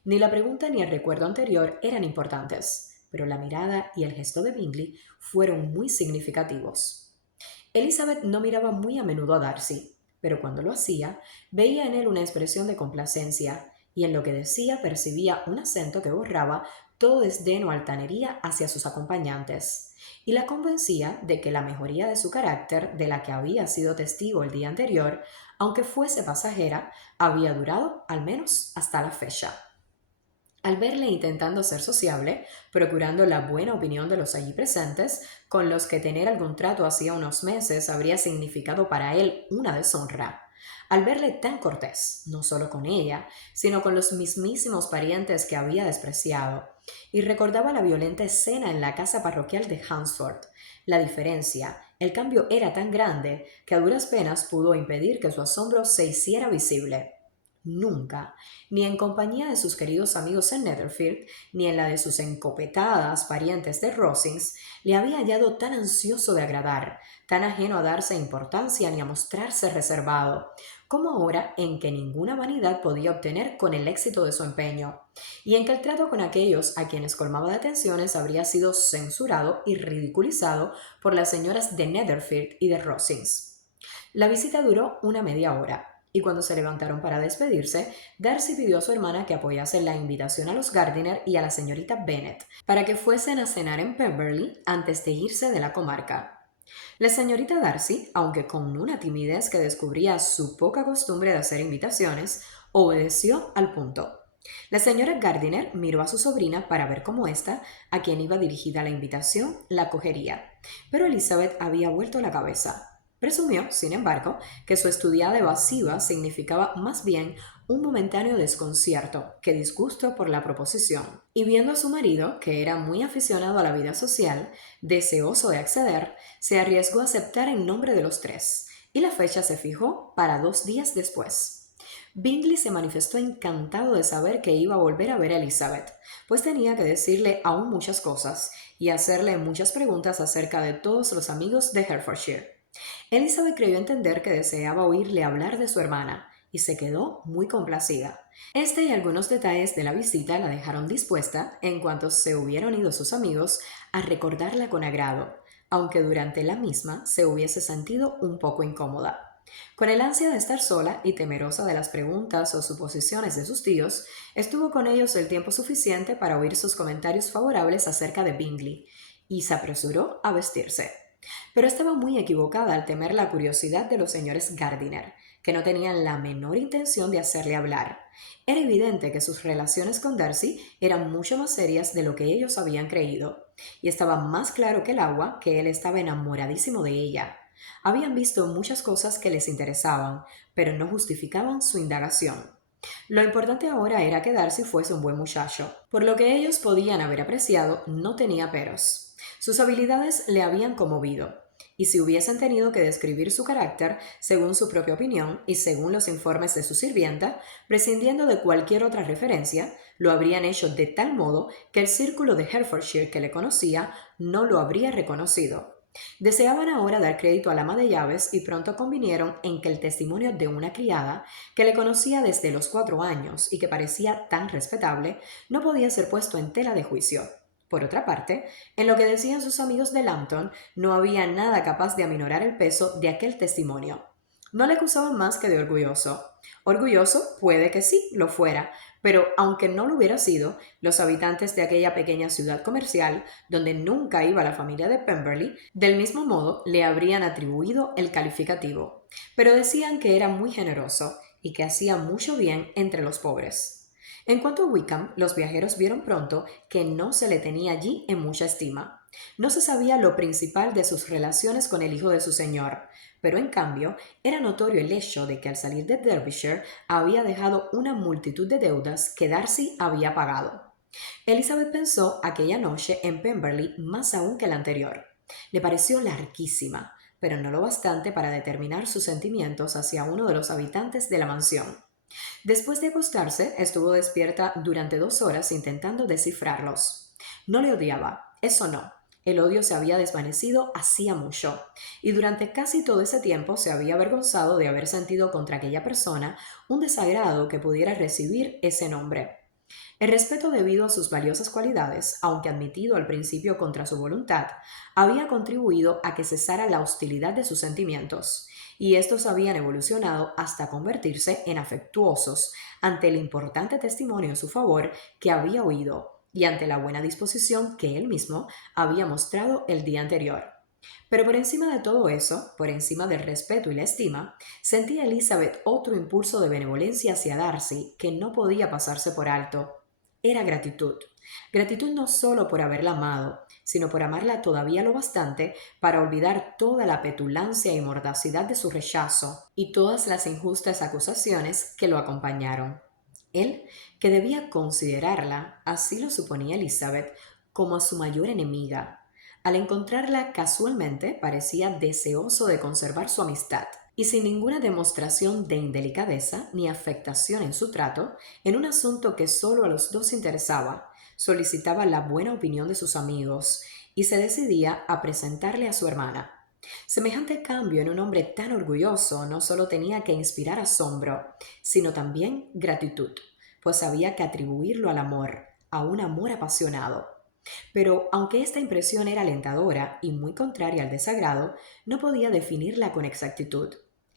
Ni la pregunta ni el recuerdo anterior eran importantes, pero la mirada y el gesto de Bingley fueron muy significativos. Elizabeth no miraba muy a menudo a Darcy, pero cuando lo hacía, veía en él una expresión de complacencia, y en lo que decía percibía un acento que borraba todo desdén o altanería hacia sus acompañantes, y la convencía de que la mejoría de su carácter, de la que había sido testigo el día anterior, aunque fuese pasajera, había durado al menos hasta la fecha. Al verle intentando ser sociable, procurando la buena opinión de los allí presentes, con los que tener algún trato hacía unos meses habría significado para él una deshonra. Al verle tan cortés, no solo con ella, sino con los mismísimos parientes que había despreciado, y recordaba la violenta escena en la casa parroquial de Hunsford. La diferencia, el cambio era tan grande que a duras penas pudo impedir que su asombro se hiciera visible. Nunca, ni en compañía de sus queridos amigos en Netherfield, ni en la de sus encopetadas parientes de Rosings, le había hallado tan ansioso de agradar, tan ajeno a darse importancia ni a mostrarse reservado, como ahora en que ninguna vanidad podía obtener con el éxito de su empeño, y en que el trato con aquellos a quienes colmaba de atenciones habría sido censurado y ridiculizado por las señoras de Netherfield y de Rosings. La visita duró una media hora, y cuando se levantaron para despedirse, Darcy pidió a su hermana que apoyase la invitación a los Gardiner y a la señorita Bennet para que fuesen a cenar en Pemberley antes de irse de la comarca. La señorita Darcy, aunque con una timidez que descubría su poca costumbre de hacer invitaciones, obedeció al punto. La señora Gardiner miró a su sobrina para ver cómo ésta, a quien iba dirigida la invitación, la cogería, pero Elizabeth había vuelto la cabeza. Presumió, sin embargo, que su estudiada evasiva significaba más bien un momentáneo desconcierto que disgusto por la proposición, y viendo a su marido, que era muy aficionado a la vida social, deseoso de acceder, se arriesgó a aceptar en nombre de los tres, y la fecha se fijó para 2 días después. Bingley se manifestó encantado de saber que iba a volver a ver a Elizabeth, pues tenía que decirle aún muchas cosas y hacerle muchas preguntas acerca de todos los amigos de Hertfordshire. Elizabeth creyó entender que deseaba oírle hablar de su hermana y se quedó muy complacida. Este y algunos detalles de la visita la dejaron dispuesta, en cuanto se hubieron ido sus amigos, a recordarla con agrado, aunque durante la misma se hubiese sentido un poco incómoda. Con el ansia de estar sola y temerosa de las preguntas o suposiciones de sus tíos, estuvo con ellos el tiempo suficiente para oír sus comentarios favorables acerca de Bingley, y se apresuró a vestirse. Pero estaba muy equivocada al temer la curiosidad de los señores Gardiner, que no tenían la menor intención de hacerle hablar. Era evidente que sus relaciones con Darcy eran mucho más serias de lo que ellos habían creído, y estaba más claro que el agua que él estaba enamoradísimo de ella. Habían visto muchas cosas que les interesaban, pero no justificaban su indagación. Lo importante ahora era que Darcy fuese un buen muchacho. Por lo que ellos podían haber apreciado, no tenía peros. Sus habilidades le habían conmovido, y si hubiesen tenido que describir su carácter según su propia opinión y según los informes de su sirvienta, prescindiendo de cualquier otra referencia, lo habrían hecho de tal modo que el círculo de Hertfordshire que le conocía no lo habría reconocido. Deseaban ahora dar crédito al ama de llaves y pronto convinieron en que el testimonio de una criada, que le conocía desde los 4 años y que parecía tan respetable, no podía ser puesto en tela de juicio. Por otra parte, en lo que decían sus amigos de Lambton, no había nada capaz de aminorar el peso de aquel testimonio. No le acusaban más que de orgulloso. Orgulloso puede que sí lo fuera, pero aunque no lo hubiera sido, los habitantes de aquella pequeña ciudad comercial, donde nunca iba la familia de Pemberley, del mismo modo le habrían atribuido el calificativo. Pero decían que era muy generoso y que hacía mucho bien entre los pobres. En cuanto a Wickham, los viajeros vieron pronto que no se le tenía allí en mucha estima. No se sabía lo principal de sus relaciones con el hijo de su señor, pero en cambio era notorio el hecho de que al salir de Derbyshire había dejado una multitud de deudas que Darcy había pagado. Elizabeth pensó aquella noche en Pemberley más aún que la anterior. Le pareció larguísima, pero no lo bastante para determinar sus sentimientos hacia uno de los habitantes de la mansión. Después de acostarse, estuvo despierta durante 2 horas intentando descifrarlos. No le odiaba, eso no. El odio se había desvanecido hacía mucho, y durante casi todo ese tiempo se había avergonzado de haber sentido contra aquella persona un desagrado que pudiera recibir ese nombre. El respeto debido a sus valiosas cualidades, aunque admitido al principio contra su voluntad, había contribuido a que cesara la hostilidad de sus sentimientos, y estos habían evolucionado hasta convertirse en afectuosos ante el importante testimonio en su favor que había oído y ante la buena disposición que él mismo había mostrado el día anterior. Pero por encima de todo eso, por encima del respeto y la estima, sentía Elizabeth otro impulso de benevolencia hacia Darcy que no podía pasarse por alto. Era gratitud. Gratitud no solo por haberla amado, sino por amarla todavía lo bastante para olvidar toda la petulancia y mordacidad de su rechazo y todas las injustas acusaciones que lo acompañaron. Él, que debía considerarla, así lo suponía Elizabeth, como a su mayor enemiga. Al encontrarla casualmente parecía deseoso de conservar su amistad, y sin ninguna demostración de indelicadeza ni afectación en su trato, en un asunto que solo a los dos interesaba, solicitaba la buena opinión de sus amigos y se decidía a presentarle a su hermana. Semejante cambio en un hombre tan orgulloso no solo tenía que inspirar asombro, sino también gratitud, pues había que atribuirlo al amor, a un amor apasionado. Pero aunque esta impresión era alentadora y muy contraria al desagrado, no podía definirla con exactitud.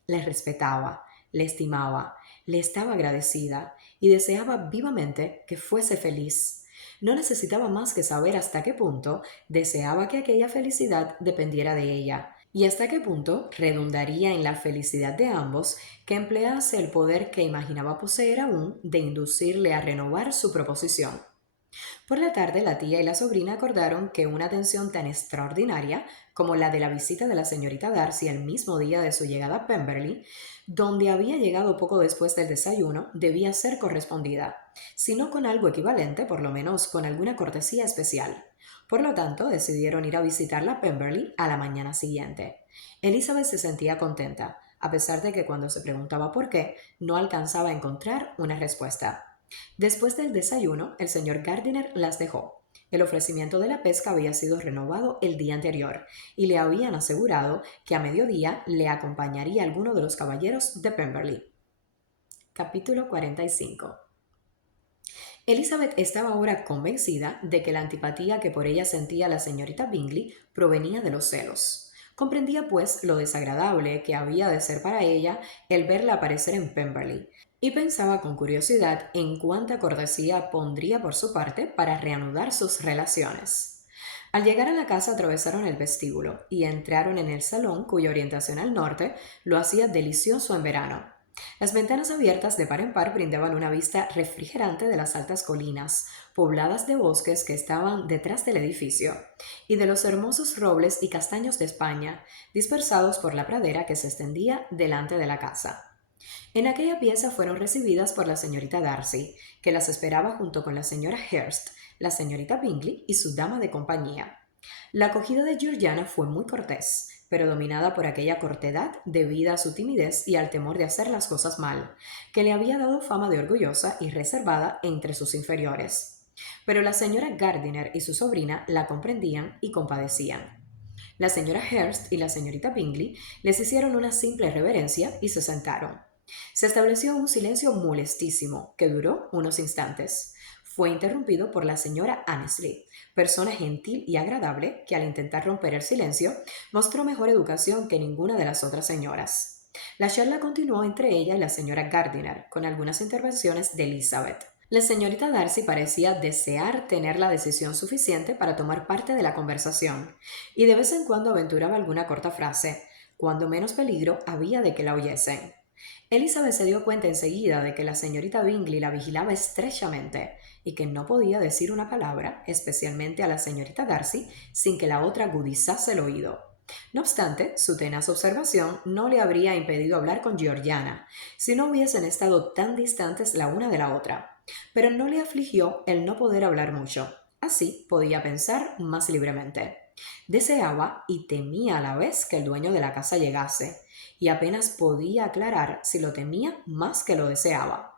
Le respetaba, le estimaba, le estaba agradecida y deseaba vivamente que fuese feliz. No necesitaba más que saber hasta qué punto deseaba que aquella felicidad dependiera de ella y hasta qué punto redundaría en la felicidad de ambos que emplease el poder que imaginaba poseer aún de inducirle a renovar su proposición. Por la tarde, la tía y la sobrina acordaron que una atención tan extraordinaria como la de la visita de la señorita Darcy el mismo día de su llegada a Pemberley, donde había llegado poco después del desayuno, debía ser correspondida, si no con algo equivalente, por lo menos con alguna cortesía especial. Por lo tanto, decidieron ir a visitarla a Pemberley a la mañana siguiente. Elizabeth se sentía contenta, a pesar de que cuando se preguntaba por qué, no alcanzaba a encontrar una respuesta. Después del desayuno, el señor Gardiner las dejó. El ofrecimiento de la pesca había sido renovado el día anterior y le habían asegurado que a mediodía le acompañaría alguno de los caballeros de Pemberley. Capítulo 45. Elizabeth estaba ahora convencida de que la antipatía que por ella sentía la señorita Bingley provenía de los celos. Comprendía, pues, lo desagradable que había de ser para ella el verla aparecer en Pemberley, y pensaba con curiosidad en cuánta cortesía pondría por su parte para reanudar sus relaciones. Al llegar a la casa atravesaron el vestíbulo y entraron en el salón cuya orientación al norte lo hacía delicioso en verano. Las ventanas abiertas de par en par brindaban una vista refrigerante de las altas colinas, pobladas de bosques que estaban detrás del edificio, y de los hermosos robles y castaños de España, dispersados por la pradera que se extendía delante de la casa. En aquella pieza fueron recibidas por la señorita Darcy, que las esperaba junto con la señora Hurst, la señorita Bingley y su dama de compañía. La acogida de Georgiana fue muy cortés, pero dominada por aquella cortedad debida a su timidez y al temor de hacer las cosas mal, que le había dado fama de orgullosa y reservada entre sus inferiores. Pero la señora Gardiner y su sobrina la comprendían y compadecían. La señora Hurst y la señorita Bingley les hicieron una simple reverencia y se sentaron. Se estableció un silencio molestísimo, que duró unos instantes. Fue interrumpido por la señora Annesley, persona gentil y agradable que al intentar romper el silencio mostró mejor educación que ninguna de las otras señoras. La charla continuó entre ella y la señora Gardiner, con algunas intervenciones de Elizabeth. La señorita Darcy parecía desear tener la decisión suficiente para tomar parte de la conversación, y de vez en cuando aventuraba alguna corta frase, cuando menos peligro había de que la oyesen. Elizabeth se dio cuenta enseguida de que la señorita Bingley la vigilaba estrechamente y que no podía decir una palabra, especialmente a la señorita Darcy, sin que la otra agudizase el oído. No obstante, su tenaz observación no le habría impedido hablar con Georgiana, si no hubiesen estado tan distantes la una de la otra. Pero no le afligió el no poder hablar mucho. Así podía pensar más libremente. Deseaba y temía a la vez que el dueño de la casa llegase, y apenas podía aclarar si lo temía más que lo deseaba.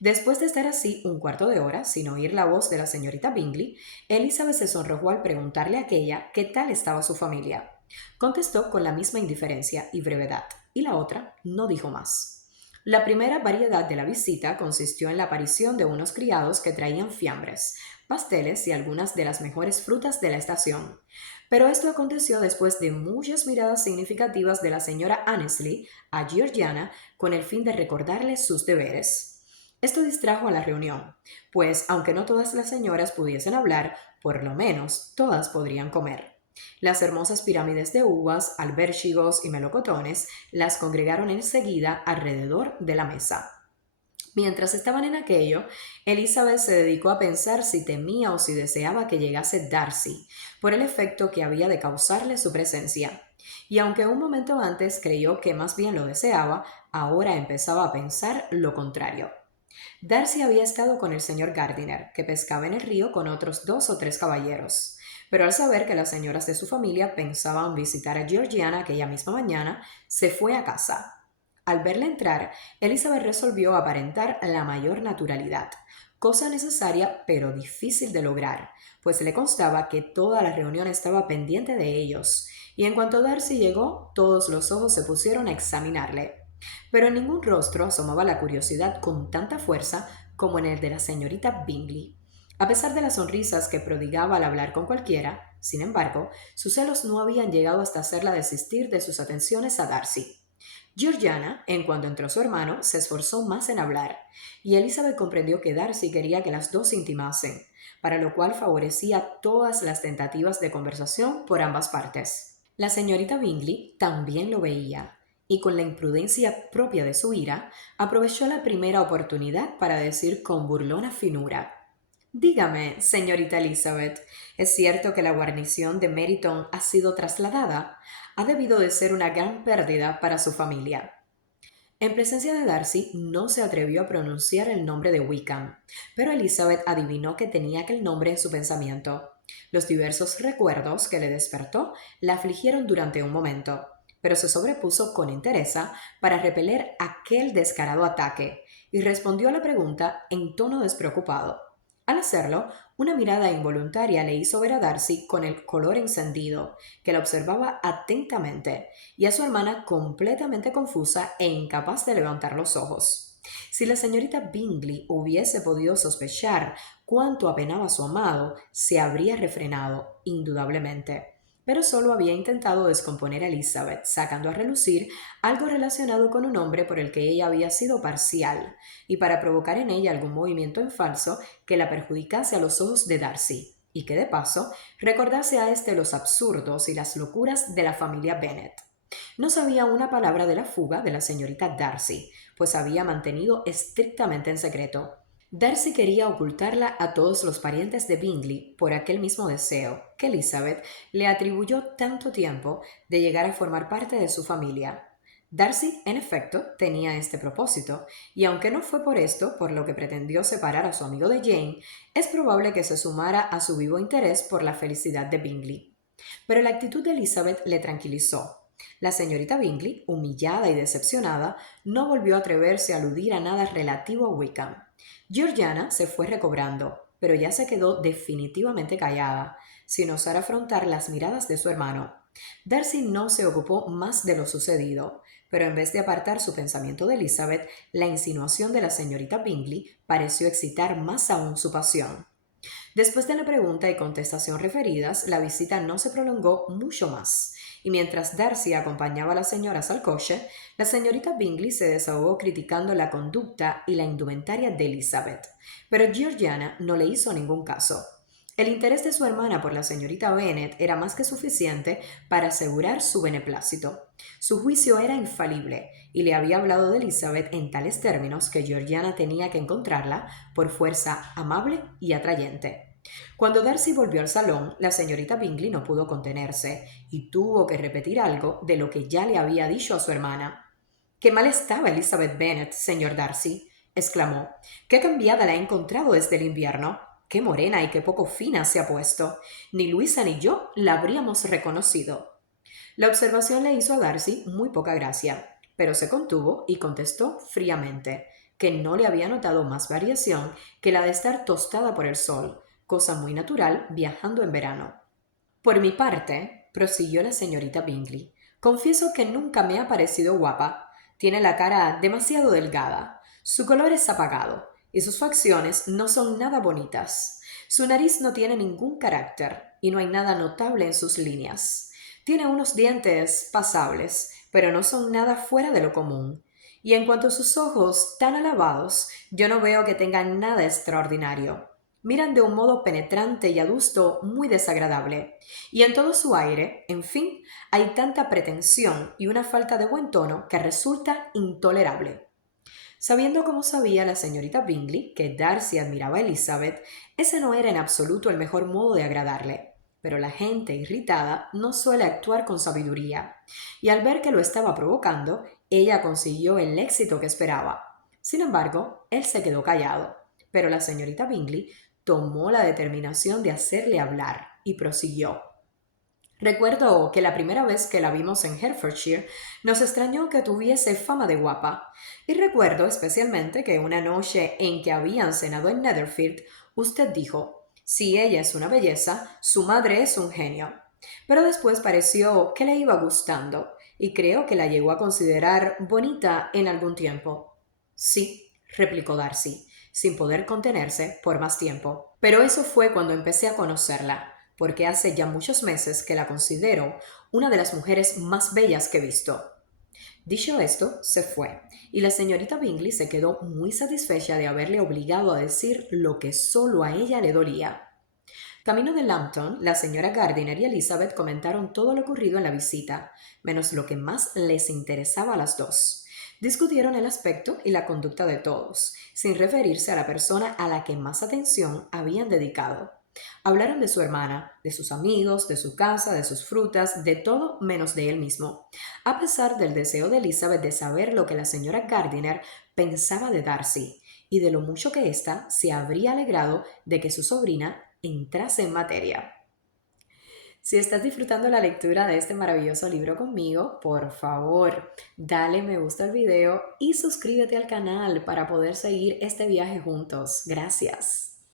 Después de estar así un cuarto de hora sin oír la voz de la señorita Bingley, Elizabeth se sonrojó al preguntarle a aquella qué tal estaba su familia. Contestó con la misma indiferencia y brevedad, y la otra no dijo más. La primera variedad de la visita consistió en la aparición de unos criados que traían fiambres, pasteles y algunas de las mejores frutas de la estación. Pero esto aconteció después de muchas miradas significativas de la señora Annesley a Georgiana con el fin de recordarle sus deberes. Esto distrajo a la reunión, pues aunque no todas las señoras pudiesen hablar, por lo menos todas podrían comer. Las hermosas pirámides de uvas, albérchigos y melocotones las congregaron enseguida alrededor de la mesa. Mientras estaban en aquello, Elizabeth se dedicó a pensar si temía o si deseaba que llegase Darcy, por el efecto que había de causarle su presencia. Y aunque un momento antes creyó que más bien lo deseaba, ahora empezaba a pensar lo contrario. Darcy había estado con el señor Gardiner, que pescaba en el río con otros 2 o 3 caballeros. Pero al saber que las señoras de su familia pensaban visitar a Georgiana aquella misma mañana, se fue a casa. Al verla entrar, Elizabeth resolvió aparentar la mayor naturalidad, cosa necesaria pero difícil de lograr, pues le constaba que toda la reunión estaba pendiente de ellos, y en cuanto Darcy llegó, todos los ojos se pusieron a examinarle. Pero en ningún rostro asomaba la curiosidad con tanta fuerza como en el de la señorita Bingley. A pesar de las sonrisas que prodigaba al hablar con cualquiera, sin embargo, sus celos no habían llegado hasta hacerla desistir de sus atenciones a Darcy. Georgiana, en cuanto entró su hermano, se esforzó más en hablar, y Elizabeth comprendió que Darcy quería que las dos se intimasen, para lo cual favorecía todas las tentativas de conversación por ambas partes. La señorita Bingley también lo veía, y con la imprudencia propia de su ira, aprovechó la primera oportunidad para decir con burlona finura: Dígame, señorita Elizabeth, ¿es cierto que la guarnición de Meryton ha sido trasladada? Ha debido de ser una gran pérdida para su familia. En presencia de Darcy no se atrevió a pronunciar el nombre de Wickham, pero Elizabeth adivinó que tenía aquel nombre en su pensamiento. Los diversos recuerdos que le despertó la afligieron durante un momento, pero se sobrepuso con entereza para repeler aquel descarado ataque y respondió a la pregunta en tono despreocupado. Al hacerlo, una mirada involuntaria le hizo ver a Darcy con el color encendido, que la observaba atentamente, y a su hermana completamente confusa e incapaz de levantar los ojos. Si la señorita Bingley hubiese podido sospechar cuánto apenaba a su amado, se habría refrenado, indudablemente. Pero solo había intentado descomponer a Elizabeth, sacando a relucir algo relacionado con un hombre por el que ella había sido parcial, y para provocar en ella algún movimiento en falso que la perjudicase a los ojos de Darcy, y que de paso recordase a éste los absurdos y las locuras de la familia Bennet. No sabía una palabra de la fuga de la señorita Darcy, pues había mantenido estrictamente en secreto. Darcy quería ocultarla a todos los parientes de Bingley por aquel mismo deseo que Elizabeth le atribuyó tanto tiempo de llegar a formar parte de su familia. Darcy, en efecto, tenía este propósito, y aunque no fue por esto por lo que pretendió separar a su amigo de Jane, es probable que se sumara a su vivo interés por la felicidad de Bingley. Pero la actitud de Elizabeth le tranquilizó. La señorita Bingley, humillada y decepcionada, no volvió a atreverse a aludir a nada relativo a Wickham. Georgiana se fue recobrando, pero ya se quedó definitivamente callada, sin osar afrontar las miradas de su hermano. Darcy no se ocupó más de lo sucedido, pero en vez de apartar su pensamiento de Elizabeth, la insinuación de la señorita Bingley pareció excitar más aún su pasión. Después de la pregunta y contestación referidas, la visita no se prolongó mucho más, y mientras Darcy acompañaba a las señoras al coche, la señorita Bingley se desahogó criticando la conducta y la indumentaria de Elizabeth, pero Georgiana no le hizo ningún caso. El interés de su hermana por la señorita Bennet era más que suficiente para asegurar su beneplácito. Su juicio era infalible, y le había hablado de Elizabeth en tales términos que Georgiana tenía que encontrarla, por fuerza, amable y atrayente. Cuando Darcy volvió al salón, la señorita Bingley no pudo contenerse y tuvo que repetir algo de lo que ya le había dicho a su hermana. «Qué mal estaba Elizabeth Bennet, señor Darcy», exclamó. «Qué cambiada la he encontrado desde el invierno. Qué morena y qué poco fina se ha puesto. Ni Luisa ni yo la habríamos reconocido». La observación le hizo a Darcy muy poca gracia, pero se contuvo y contestó fríamente que no le había notado más variación que la de estar tostada por el sol, cosa muy natural viajando en verano. «Por mi parte», prosiguió la señorita Bingley, «confieso que nunca me ha parecido guapa. Tiene la cara demasiado delgada, su color es apagado y sus facciones no son nada bonitas. Su nariz no tiene ningún carácter y no hay nada notable en sus líneas. Tiene unos dientes pasables, pero no son nada fuera de lo común. Y en cuanto a sus ojos tan alabados, yo no veo que tengan nada extraordinario. Miran de un modo penetrante y adusto muy desagradable, y en todo su aire, en fin, hay tanta pretensión y una falta de buen tono que resulta intolerable». Sabiendo como sabía la señorita Bingley que Darcy admiraba a Elizabeth, ese no era en absoluto el mejor modo de agradarle. Pero la gente irritada no suele actuar con sabiduría, y al ver que lo estaba provocando, ella consiguió el éxito que esperaba. Sin embargo, él se quedó callado, pero la señorita Bingley tomó la determinación de hacerle hablar y prosiguió. «Recuerdo que la primera vez que la vimos en Hertfordshire nos extrañó que tuviese fama de guapa, y recuerdo especialmente que una noche en que habían cenado en Netherfield, usted dijo: si ella es una belleza, su madre es un genio. Pero después pareció que le iba gustando, y creo que la llegó a considerar bonita en algún tiempo». «Sí», replicó Darcy, sin poder contenerse por más tiempo. Pero eso fue cuando empecé a conocerla, porque hace ya muchos meses que la considero una de las mujeres más bellas que he visto. Dicho esto, se fue, y la señorita Bingley se quedó muy satisfecha de haberle obligado a decir lo que solo a ella le dolía. Camino de Lambton, la señora Gardiner y Elizabeth comentaron todo lo ocurrido en la visita, menos lo que más les interesaba a las dos. Discutieron el aspecto y la conducta de todos, sin referirse a la persona a la que más atención habían dedicado. Hablaron de su hermana, de sus amigos, de su casa, de sus frutas, de todo menos de él mismo, a pesar del deseo de Elizabeth de saber lo que la señora Gardiner pensaba de Darcy y de lo mucho que ésta se habría alegrado de que su sobrina entrase en materia. Si estás disfrutando la lectura de este maravilloso libro conmigo, por favor, dale me gusta al video y suscríbete al canal para poder seguir este viaje juntos. Gracias.